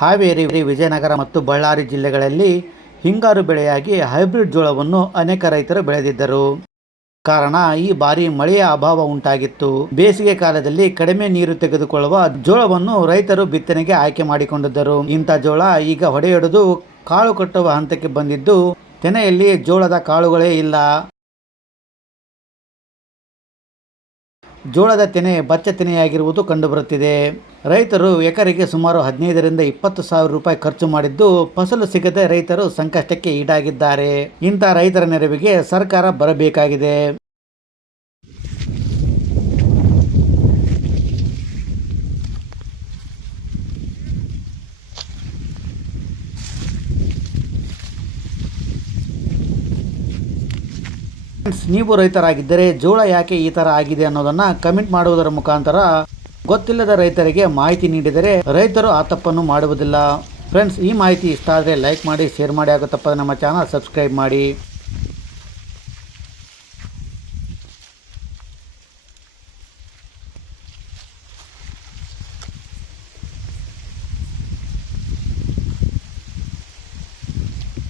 ಹಾವೇರಿ, ವಿಜಯನಗರ ಮತ್ತು ಬಳ್ಳಾರಿ ಜಿಲ್ಲೆಗಳಲ್ಲಿ ಹಿಂಗಾರು ಬೆಳೆಯಾಗಿ ಹೈಬ್ರಿಡ್ ಜೋಳವನ್ನು ಅನೇಕ ರೈತರು ಬೆಳೆದಿದ್ದರು. ಕಾರಣ ಈ ಬಾರಿ ಮಳೆಯ ಅಭಾವ ಉಂಟಾಗಿತ್ತು. ಬೇಸಿಗೆ ಕಾಲದಲ್ಲಿ ಕಡಿಮೆ ನೀರು ತೆಗೆದುಕೊಳ್ಳುವ ಜೋಳವನ್ನು ರೈತರು ಬಿತ್ತನೆಗೆ ಆಯ್ಕೆ ಮಾಡಿಕೊಂಡಿದ್ದರು. ಇಂಥ ಜೋಳ ಈಗ ಹೊಡೆಯೊಡೆದು ಕಾಳು ಕಟ್ಟುವ ಹಂತಕ್ಕೆ ಬಂದಿದ್ದು, ತೆನೆಯಲ್ಲಿ ಜೋಳದ ಕಾಳುಗಳೇ ಇಲ್ಲ. ಜೋಳದ ತೆನೆ ಬಚ್ಚ ತೆನೆಯಾಗಿರುವುದು ಕಂಡುಬರುತ್ತಿದೆ. ರೈತರು ಎಕರೆಗೆ ಸುಮಾರು 15 ರಿಂದ 20 ಸಾವಿರ ರೂಪಾಯಿ ಖರ್ಚು ಮಾಡಿದ್ದು, ಫಸಲು ಸಿಗದೆ ರೈತರು ಸಂಕಷ್ಟಕ್ಕೆ ಈಡಾಗಿದ್ದಾರೆ. ಇಂಥ ರೈತರ ನೆರವಿಗೆ ಸರ್ಕಾರ ಬರಬೇಕಾಗಿದೆ. ನೀವು ರೈತರಾಗಿದ್ದರೆ ಜೋಳ ಯಾಕೆ ಈ ಥರ ಆಗಿದೆ ಅನ್ನೋದನ್ನು ಕಮೆಂಟ್ ಮಾಡುವುದರ ಮುಖಾಂತರ ಗೊತ್ತಿಲ್ಲದ ರೈತರಿಗೆ ಮಾಹಿತಿ ನೀಡಿದರೆ ರೈತರು ಆ ತಪ್ಪನ್ನು ಮಾಡುವುದಿಲ್ಲ. ಫ್ರೆಂಡ್ಸ್, ಈ ಮಾಹಿತಿ ಇಷ್ಟ ಆದರೆ ಲೈಕ್ ಮಾಡಿ, ಶೇರ್ ಮಾಡಿ, ಹಾಗೂ ತಪ್ಪದೆ ನಮ್ಮ ಚಾನಲ್ ಸಬ್ಸ್ಕ್ರೈಬ್ ಮಾಡಿ.